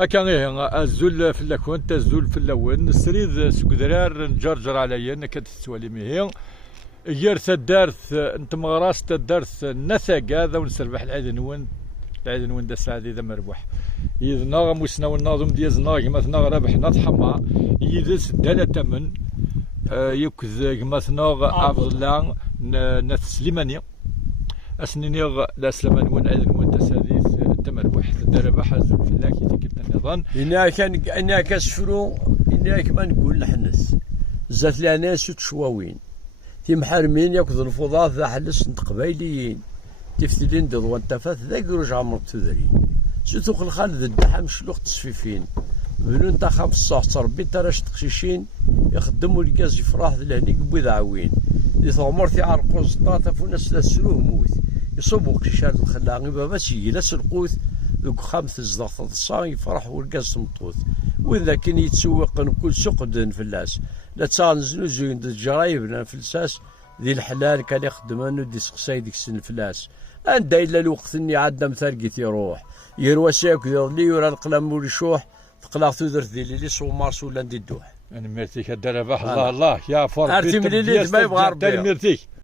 هكا غير الزول في اللاكون الزول في اللون السريد سكدرار نجرجر عليا انا كانت تسوالي مهي غير تدارت انت مغراس تدارت نثق هذا ونسربح العيد نون دا سعدي ذا مربوح إذا ناغ موسنا والناظم ديال ناغ مثلا ربح نضحما يدس دالة تمن يكذ مثلا عبد الله نتسليماني أسنينيغ لا سلمان وين عيد وين تساديث تمربح تدرب حزب في الله كي تكتن النظام إنا كسفرو إنا كما نقول الحنس زات لها ناس تشواوين تيمحرمين ياكذ الفضاء ذا حلس قبايليين تفتلين دض وانتفات ذاك رجع مرت تذرين سوتو الخالد الدحام شلوخ تصفيفين بنون تا 15 ربي تراش تقشيشين يخدموا الكاز يفراح لهنيك بويض عوين اللي ثغمر يعرقوا الزطاطا فوناس لا سلوه موت يصوبوا قشيشات الخلاغي بابا سيجلاس القوت ذوك خامث الزضاط الصا يفرح والكاز تمطوث واذا كان يتسوق كل سوق دن فلاس لا تانزلو زين الجرايب فلساس ذي الحلال كان يخدم انه دي سقساي ديك السن فلاس عندها الا الوقت اني عاد مثالقيت يروح يروى ساك يضلي يرى القلم والشوح تقلع تودرت ذي اللي صومارس ولا ندي الدوح انا ميرتيك الدرب الله الله يا فرق ارتي مليلي ما يبغى ربي ميرتيك